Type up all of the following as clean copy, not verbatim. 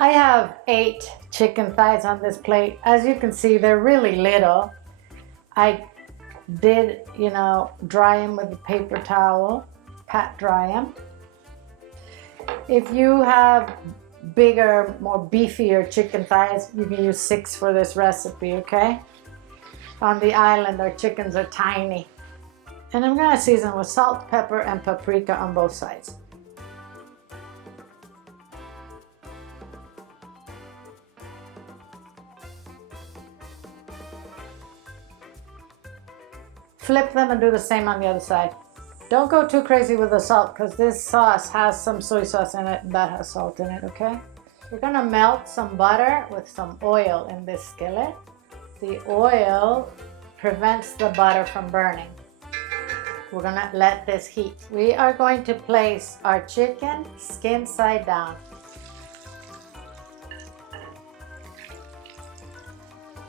I have 8 chicken thighs on this plate. As you can see, they're really little. I did, dry them with a paper towel, pat dry them. If you have bigger, more beefier chicken thighs, you can use 6 for this recipe, okay? On the island, our chickens are tiny. And I'm gonna season with salt, pepper, and paprika on both sides. Flip them and do the same on the other side. Don't go too crazy with the salt because this sauce has some soy sauce in it and that has salt in it, okay? We're gonna melt some butter with some oil in this skillet. The oil prevents the butter from burning. We're gonna let this heat. We are going to place our chicken skin side down.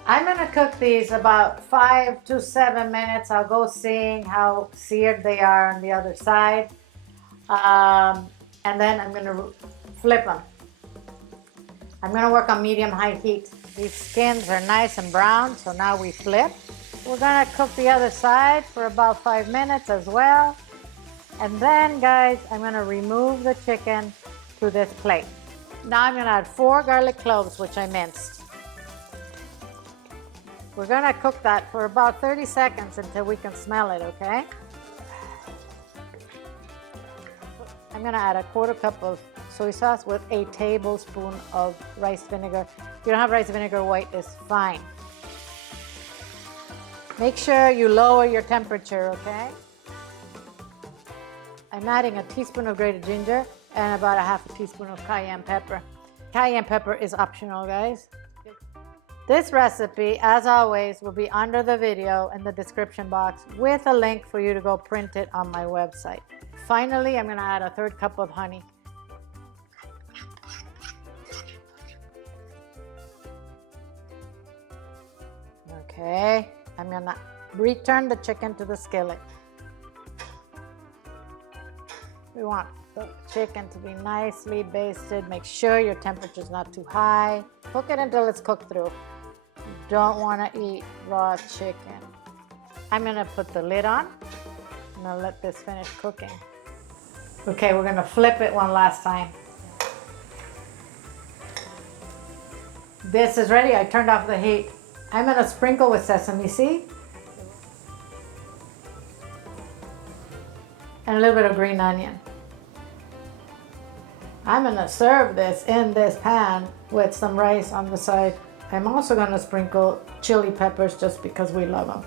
I'm gonna cook these about 5 to 7 minutes. I'll go seeing how seared they are on the other side. And then I'm gonna flip them. I'm gonna work on medium-high heat. These skins are nice and brown, so now we flip. We're gonna cook the other side for about 5 minutes as well. And then, guys, I'm gonna remove the chicken to this plate. Now I'm gonna add 4 garlic cloves, which I minced. We're gonna cook that for about 30 seconds until we can smell it, okay? I'm gonna add a 1/4 cup of soy sauce with a tablespoon of rice vinegar. If you don't have rice vinegar, white is fine. Make sure you lower your temperature, okay? I'm adding a teaspoon of grated ginger and about a 1/2 teaspoon of cayenne pepper. Cayenne pepper is optional, guys. This recipe, as always, will be under the video in the description box with a link for you to go print it on my website. Finally, I'm gonna add a 1/3 cup of honey. Okay, I'm gonna return the chicken to the skillet. We want the chicken to be nicely basted. Make sure your temperature is not too high. Cook it until it's cooked through. You don't want to eat raw chicken. I'm gonna put the lid on. I'm gonna let this finish cooking. Okay, we're gonna flip it one last time. This is ready. I turned off the heat. I'm gonna sprinkle with sesame seed and a little bit of green onion. I'm gonna serve this in this pan with some rice on the side. I'm also gonna sprinkle chili peppers just because we love them.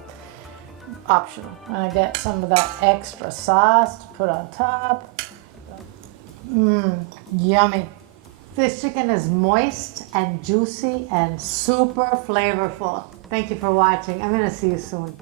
Optional. I'm gonna get some of that extra sauce to put on top. Yummy. This chicken is moist and juicy and super flavorful. Thank you for watching. I'm gonna see you soon.